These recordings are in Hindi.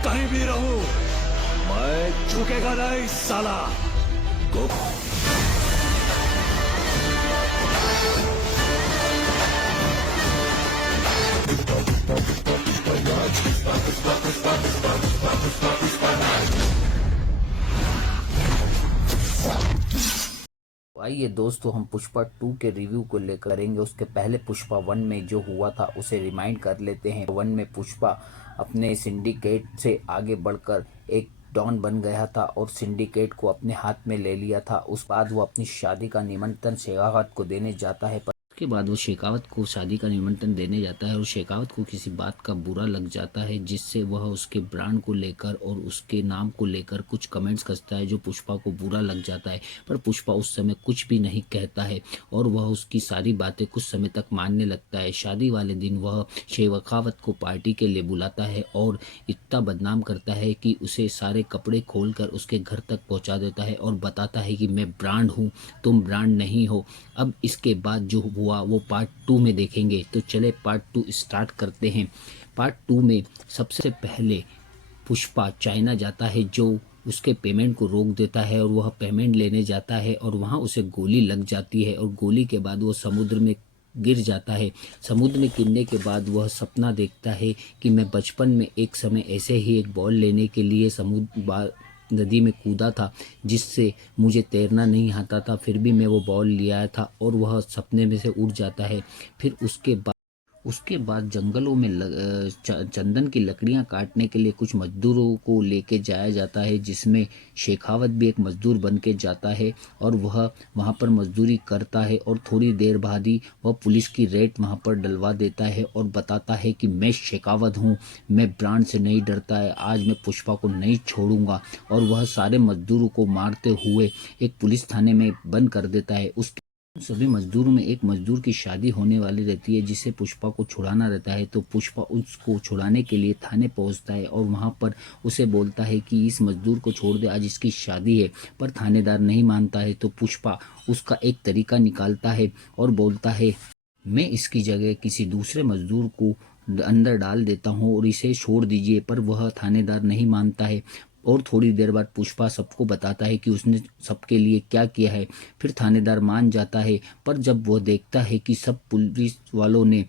कहीं भी रहूं, मैं झुकेगा नहीं साला। गो आइए दोस्तों, हम पुष्पा 2 के रिव्यू को लेकर करेंगे। उसके पहले पुष्पा 1 में जो हुआ था उसे रिमाइंड कर लेते हैं। 1 में पुष्पा अपने सिंडिकेट से आगे बढ़कर एक डॉन बन गया था और सिंडिकेट को अपने हाथ में ले लिया था। उस बाद वो अपनी शादी का निमंत्रण शेखावत को देने जाता है, उसके बाद वो शेखावत को शादी का निमंत्रण देने जाता है और शेखावत को किसी बात का बुरा लग जाता है, जिससे वह उसके ब्रांड को लेकर और उसके नाम को लेकर कुछ कमेंट्स करता है जो पुष्पा को बुरा लग जाता है। पर पुष्पा उस समय कुछ भी नहीं कहता है और वह उसकी सारी बातें कुछ समय तक मानने लगता है। शादी वाले दिन वह शेखावत को पार्टी के लिए बुलाता है और इतना बदनाम करता है कि उसे सारे कपड़े खोलकर उसके घर तक पहुंचा देता है और बताता है कि मैं ब्रांड हूँ, तुम ब्रांड नहीं हो। अब इसके बाद जो हुआ वो पार्ट 2 में देखेंगे। तो चले पार्ट 2 स्टार्ट करते हैं। पार्ट 2 में सबसे पहले पुष्पा चाइना जाता है, जो उसके पेमेंट को रोक देता है और वह पेमेंट लेने जाता है और वहां उसे गोली लग जाती है और गोली के बाद वो समुद्र में गिर जाता है। समुद्र में गिरने के बाद वह सपना देखता है कि मैं बचपन में एक समय ऐसे ही एक बॉल लेने के लिए नदी में कूदा था, जिससे मुझे तैरना नहीं आता था, फिर भी मैं वो बॉल ले आया था और वह सपने में से उड़ जाता है। फिर उसके बाद जंगलों में चंदन की लकड़ियां काटने के लिए कुछ मजदूरों को लेके जाया जाता है, जिसमें शेखावत भी एक मजदूर बन के जाता है और वह वहां पर मजदूरी करता है और थोड़ी देर बाद ही वह पुलिस की रेड वहां पर डलवा देता है और बताता है कि मैं शेखावत हूँ, मैं ब्रांड से नहीं डरता है, आज मैं पुष्पा को नहीं छोड़ूंगा। और वह सारे मजदूरों को मारते हुए एक पुलिस थाने में बंद कर देता है। सभी मजदूरों में एक मजदूर की शादी होने वाली रहती है, जिसे पुष्पा को छुड़ाना रहता है। तो पुष्पा उसको छुड़ाने के लिए थाने पहुंचता है और वहां पर उसे बोलता है कि इस मजदूर को छोड़ दे, आज इसकी शादी है। पर थानेदार नहीं मानता है। तो पुष्पा उसका एक तरीका निकालता है और बोलता है, मैं इसकी जगह किसी दूसरे मजदूर को अंदर डाल देता हूँ और इसे छोड़ दीजिए। पर वह थानेदार नहीं मानता है और थोड़ी देर बाद पुष्पा सबको बताता है कि उसने सबके लिए क्या किया है। फिर थानेदार मान जाता है। पर जब वह देखता है कि सब पुलिस वालों ने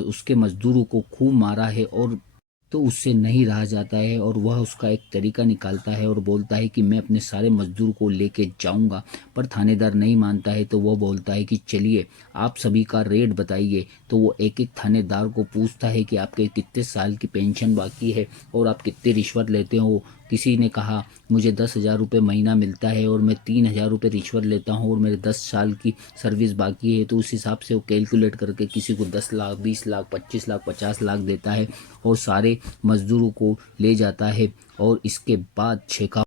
उसके मजदूरों को खूब मारा है और तो उससे नहीं रहा जाता है और वह उसका एक तरीका निकालता है और बोलता है कि मैं अपने सारे मजदूर को लेके जाऊंगा। पर थानेदार नहीं मानता है। तो वह बोलता है कि चलिए आप सभी का रेट बताइए। तो वो एक एक थानेदार को पूछता है कि आपके कितने साल की पेंशन बाकी है और आप कितने रिश्वत लेते हो। किसी ने कहा मुझे 10,000 रुपये महीना मिलता है और मैं 3,000 रुपये रिश्वत लेता हूँ और मेरे 10 साल की सर्विस बाकी है। तो उस हिसाब से वो कैलकुलेट करके किसी को 10 लाख, 20 लाख, 25 लाख, 50 लाख देता है और सारे मजदूरों को ले जाता है। और इसके बाद शेखा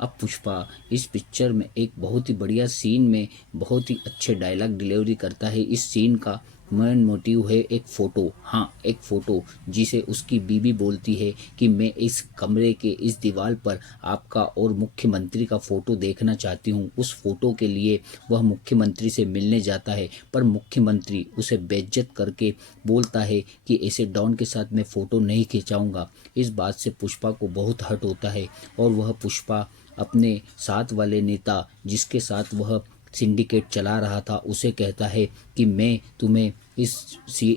अब पुष्पा इस पिक्चर में एक बहुत ही बढ़िया सीन में बहुत ही अच्छे डायलॉग डिलीवरी करता है। इस सीन का मेन मोटिव है एक फ़ोटो, हाँ एक फ़ोटो, जिसे उसकी बीवी बोलती है कि मैं इस कमरे के इस दीवार पर आपका और मुख्यमंत्री का फ़ोटो देखना चाहती हूँ। उस फ़ोटो के लिए वह मुख्यमंत्री से मिलने जाता है, पर मुख्यमंत्री उसे बेइज्जत करके बोलता है कि ऐसे डॉन के साथ मैं फ़ोटो नहीं खिंचाऊंगा। इस बात से पुष्पा को बहुत हर्ट होता है और वह पुष्पा अपने साथ वाले नेता, जिसके साथ वह सिंडिकेट चला रहा था, उसे कहता है कि मैं तुम्हें इस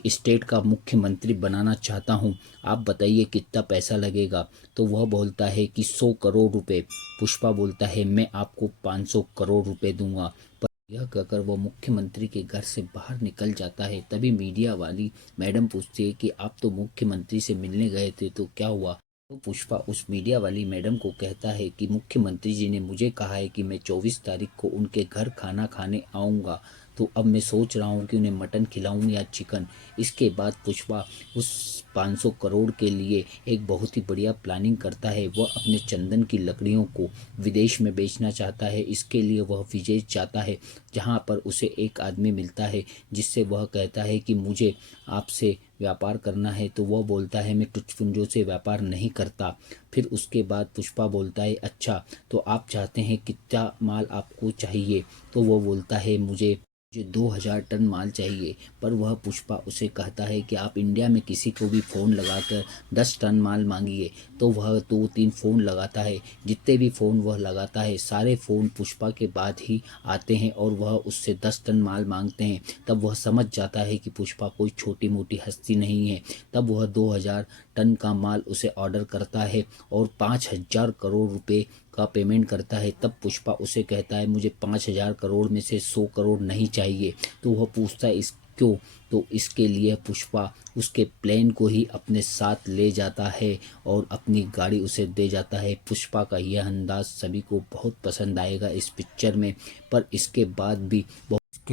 स्टेट का मुख्यमंत्री बनाना चाहता हूं, आप बताइए कितना पैसा लगेगा। तो वह बोलता है कि 100 करोड़ रुपए। पुष्पा बोलता है मैं आपको 500 करोड़ रुपए दूंगा। पर यह कहकर वह मुख्यमंत्री के घर से बाहर निकल जाता है। तभी मीडिया वाली मैडम पूछती है कि आप तो मुख्यमंत्री से मिलने गए थे, तो क्या हुआ। तो पुष्पा उस मीडिया वाली मैडम को कहता है कि मुख्यमंत्री जी ने मुझे कहा है कि मैं 24 तारीख को उनके घर खाना खाने आऊँगा, तो अब मैं सोच रहा हूँ कि उन्हें मटन खिलाऊं या चिकन। इसके बाद पुष्पा उस 500 करोड़ के लिए एक बहुत ही बढ़िया प्लानिंग करता है। वह अपने चंदन की लकड़ियों को विदेश में बेचना चाहता है। इसके लिए वह विदेश जाता है, जहाँ पर उसे एक आदमी मिलता है, जिससे वह कहता है कि मुझे आपसे व्यापार करना है। तो वह बोलता है मैं टुचपुंजों से व्यापार नहीं करता। फिर उसके बाद पुष्पा बोलता है अच्छा तो आप चाहते हैं कितना माल आपको चाहिए। तो वो बोलता है मुझे मुझे 2000 टन माल चाहिए। पर वह पुष्पा उसे कहता है कि आप इंडिया में किसी को भी फ़ोन लगाकर 10 टन माल मांगिए। तो वह 2-3 फ़ोन लगाता है। जितने भी फ़ोन वह लगाता है सारे फ़ोन पुष्पा के बाद ही आते हैं और वह उससे 10 टन माल मांगते हैं। तब वह समझ जाता है कि पुष्पा कोई छोटी मोटी हस्ती नहीं है। तब वह 2000 टन का माल उसे ऑर्डर करता है और 5000 करोड़ रुपए का पेमेंट करता है। तब पुष्पा उसे कहता है मुझे 5000 करोड़ में से 100 करोड़ नहीं चाहिए। तो वह पूछता है इस क्यों? तो इसके लिए पुष्पा उसके प्लेन को ही अपने साथ ले जाता है और अपनी गाड़ी उसे दे जाता है। पुष्पा का यह अंदाज सभी को बहुत पसंद आएगा इस पिक्चर में। पर इसके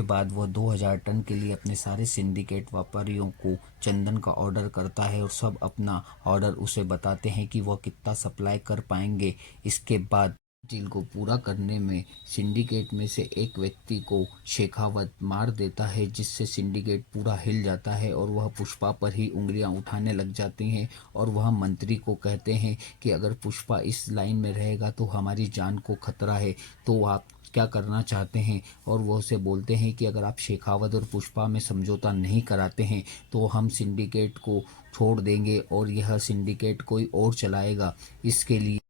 बाद वह 2000 टन के लिए अपने सारे सिंडिकेट व्यापारियों को चंदन का ऑर्डर करता है और सब अपना ऑर्डर उसे बताते हैं कि वह कितना सप्लाई कर पाएंगे। इसके बाद डील को पूरा करने में सिंडिकेट में से एक व्यक्ति को शेखावत मार देता है, जिससे सिंडिकेट पूरा हिल जाता है और वह पुष्पा पर ही उंगलियां उठाने लग जाती हैं और वह मंत्री को कहते हैं कि अगर पुष्पा इस लाइन में रहेगा तो हमारी जान को खतरा है, तो आप क्या करना चाहते हैं? और वो उसे बोलते हैं कि अगर आप शेखावत और पुष्पा में समझौता नहीं कराते हैं तो हम सिंडिकेट को छोड़ देंगे और यह सिंडिकेट कोई और चलाएगा। इसके लिए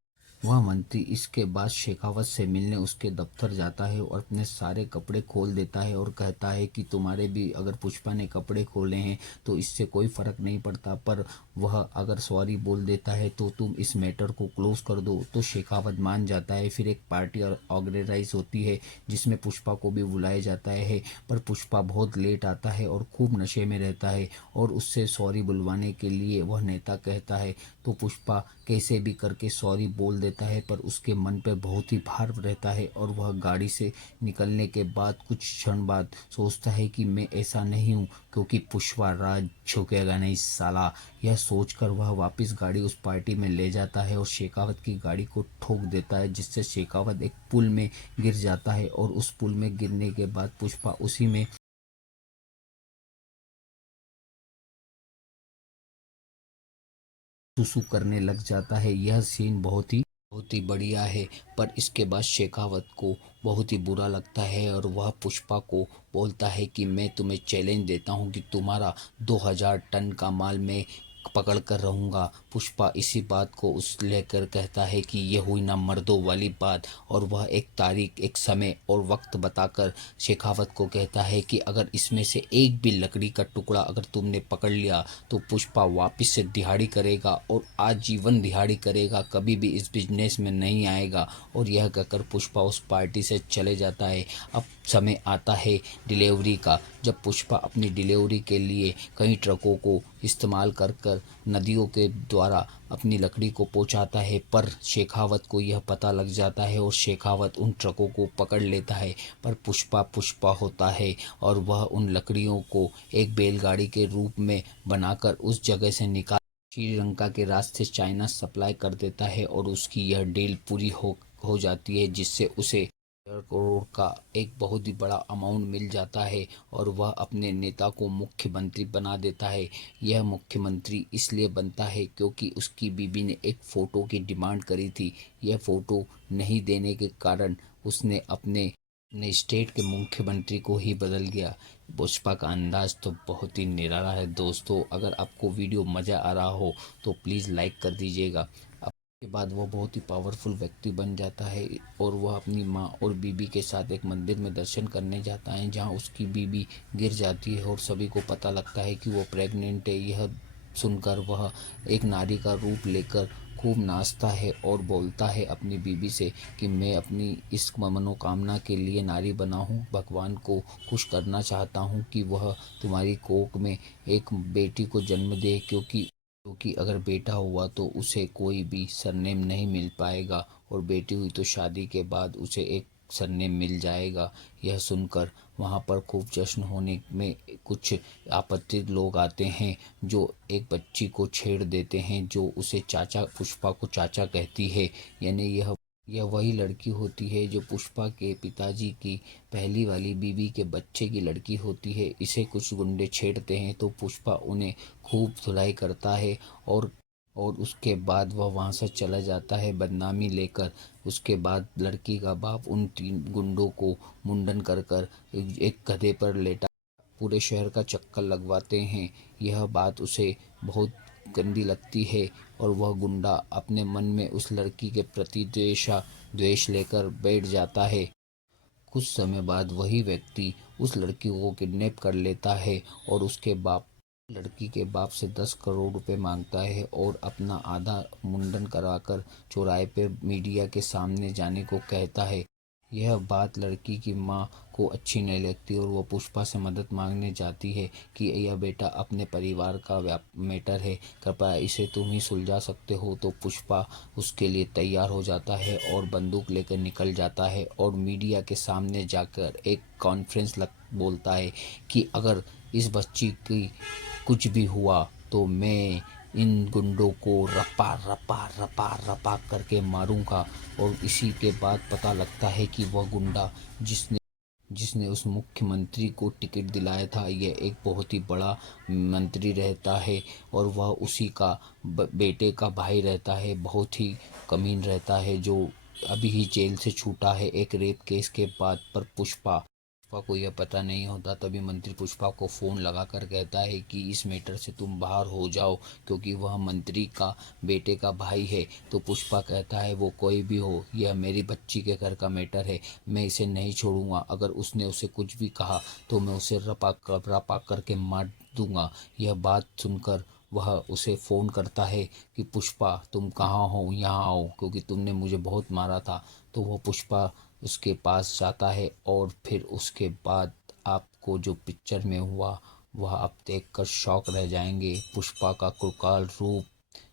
वह मंत्री इसके बाद शेखावत से मिलने उसके दफ्तर जाता है और अपने सारे कपड़े खोल देता है और कहता है कि तुम्हारे भी अगर पुष्पा ने कपड़े खोले हैं तो इससे कोई फ़र्क नहीं पड़ता, पर वह अगर सॉरी बोल देता है तो तुम इस मैटर को क्लोज कर दो। तो शेखावत मान जाता है। फिर एक पार्टी ऑर्गेनाइज होती है जिसमें पुष्पा को भी बुलाया जाता है, पर पुष्पा बहुत लेट आता है और खूब नशे में रहता है और उससे सॉरी बुलवाने के लिए वह नेता कहता है। तो पुष्पा कैसे भी करके सॉरी बोल देता है, पर उसके मन पर बहुत ही भार रहता है और वह गाड़ी से निकलने के बाद कुछ क्षण बाद सोचता है कि मैं ऐसा नहीं हूँ क्योंकि पुष्पा राज झुकेगा नहीं साला। यह सोचकर वह वापस गाड़ी उस पार्टी में ले जाता है और शेखावत की गाड़ी को ठोक देता है, जिससे शेखावत एक पुल में गिर जाता है और उस पुल में गिरने के बाद पुष्पा उसी में सुसु करने लग जाता है। यह सीन बहुत ही बढ़िया है। पर इसके बाद शेखावत को बहुत ही बुरा लगता है और वह पुष्पा को बोलता है कि मैं तुम्हें चैलेंज देता हूं कि तुम्हारा 2000 टन का माल मैं पकड़ कर रहूँगा। पुष्पा इसी बात को उस लेकर कहता है कि यह हुई ना मर्दों वाली बात, और वह एक तारीख, एक समय और वक्त बताकर शेखावत को कहता है कि अगर इसमें से एक भी लकड़ी का टुकड़ा अगर तुमने पकड़ लिया तो पुष्पा वापस से दिहाड़ी करेगा और आजीवन दिहाड़ी करेगा, कभी भी इस बिजनेस में नहीं आएगा। और यह कहकर पुष्पा उस पार्टी से चले जाता है। अब समय आता है डिलीवरी का, जब पुष्पा अपनी डिलीवरी के लिए कई ट्रकों को इस्तेमाल कर कर नदियों के द्वारा अपनी लकड़ी को पहुंचाता है, पर शेखावत को यह पता लग जाता है और शेखावत उन ट्रकों को पकड़ लेता है। पर पुष्पा पुष्पा होता है और वह उन लकड़ियों को एक बैलगाड़ी के रूप में बनाकर उस जगह से निकाल श्रीलंका के रास्ते चाइना सप्लाई कर देता है और उसकी यह डील पूरी हो जाती है, जिससे उसे 1,000 करोड़ का एक बहुत ही बड़ा अमाउंट मिल जाता है और वह अपने नेता को मुख्यमंत्री बना देता है। यह मुख्यमंत्री इसलिए बनता है क्योंकि उसकी बीबी ने एक फ़ोटो की डिमांड करी थी। यह फ़ोटो नहीं देने के कारण उसने अपने स्टेट के मुख्यमंत्री को ही बदल गया। पुष्पा का अंदाज तो बहुत ही निराला है दोस्तों। अगर आपको वीडियो मज़ा आ रहा हो तो प्लीज़ लाइक कर दीजिएगा। के बाद वह बहुत ही पावरफुल व्यक्ति बन जाता है और वह अपनी माँ और बीबी के साथ एक मंदिर में दर्शन करने जाता है, जहाँ उसकी बीबी गिर जाती है और सभी को पता लगता है कि वो प्रेग्नेंट है। यह सुनकर वह एक नारी का रूप लेकर खूब नाचता है और बोलता है अपनी बीबी से कि मैं अपनी इस मनोकामना के लिए नारी बना हूँ, भगवान को खुश करना चाहता हूँ कि वह तुम्हारी कोख में एक बेटी को जन्म दे, क्योंकि अगर बेटा हुआ तो उसे कोई भी सरनेम नहीं मिल पाएगा और बेटी हुई तो शादी के बाद उसे एक सरनेम मिल जाएगा। यह सुनकर वहाँ पर खूब जश्न होने में कुछ आपत्तित लोग आते हैं जो एक बच्ची को छेड़ देते हैं, जो उसे चाचा, पुष्पा को चाचा कहती है। यानी यह वही लड़की होती है जो पुष्पा के पिताजी की पहली वाली बीवी के बच्चे की लड़की होती है। इसे कुछ गुंडे छेड़ते हैं तो पुष्पा उन्हें खूब धुलाई करता है और और उसके बाद वह वहाँ से चला जाता है बदनामी लेकर। उसके बाद लड़की का बाप उन 3 गुंडों को मुंडन कर कर एक गधे पर लेटा पूरे शहर का चक्कर लगवाते हैं। यह बात उसे बहुत गंदी लगती है और वह गुंडा अपने मन में उस लड़की के प्रति द्वेष लेकर बैठ जाता है। कुछ समय बाद वही व्यक्ति उस लड़की को किडनैप कर लेता है और उसके बाप लड़की के बाप से 10 करोड़ रुपए मांगता है और अपना आधा मुंडन कराकर चौराहे पे मीडिया के सामने जाने को कहता है। यह बात लड़की की माँ को अच्छी नहीं लगती और वो पुष्पा से मदद मांगने जाती है कि यह बेटा अपने परिवार का मैटर है, कृपया इसे तुम ही सुलझा सकते हो। तो पुष्पा उसके लिए तैयार हो जाता है और बंदूक लेकर निकल जाता है और मीडिया के सामने जाकर एक कॉन्फ्रेंस बोलता है कि अगर इस बच्ची की कुछ भी हुआ तो मैं इन गुंडों को रपा रपा रपा रपा करके मारूंगा। और इसी के बाद पता लगता है कि वह गुंडा जिसने उस मुख्यमंत्री को टिकट दिलाया था, यह एक बहुत ही बड़ा मंत्री रहता है और वह उसी का बेटे का भाई रहता है। बहुत ही कमीन रहता है जो अभी ही जेल से छूटा है एक रेप केस के बाद। पर पुष्पा को यह पता नहीं होता। तभी मंत्री पुष्पा को फ़ोन लगाकर कहता है कि इस मैटर से तुम बाहर हो जाओ क्योंकि वह मंत्री का बेटे का भाई है। तो पुष्पा कहता है वो कोई भी हो, यह मेरी बच्ची के घर का मैटर है, मैं इसे नहीं छोड़ूंगा। अगर उसने उसे कुछ भी कहा तो मैं उसे रपा करके मार दूंगा। यह बात सुनकर वह उसे फ़ोन करता है कि पुष्पा तुम कहाँ हो, यहाँ आओ क्योंकि तुमने मुझे बहुत मारा था। तो वह पुष्पा उसके पास जाता है और फिर उसके बाद आपको जो पिक्चर में हुआ वह आप देखकर शॉक रह जाएंगे। पुष्पा का कुकाल रूप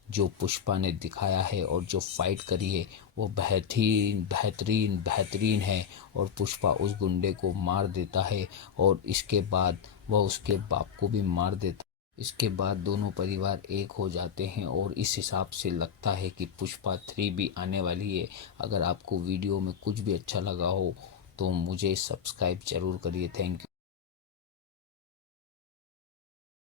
जो पुष्पा ने दिखाया है और जो फाइट करी है वो बेहतरीन बेहतरीन बेहतरीन है। और पुष्पा उस गुंडे को मार देता है और इसके बाद वह उसके बाप को भी मार देता है। इसके बाद दोनों परिवार एक हो जाते हैं और इस हिसाब से लगता है कि पुष्पा 3 भी आने वाली है। अगर आपको वीडियो में कुछ भी अच्छा लगा हो तो मुझे सब्सक्राइब जरूर करिए। Thank you.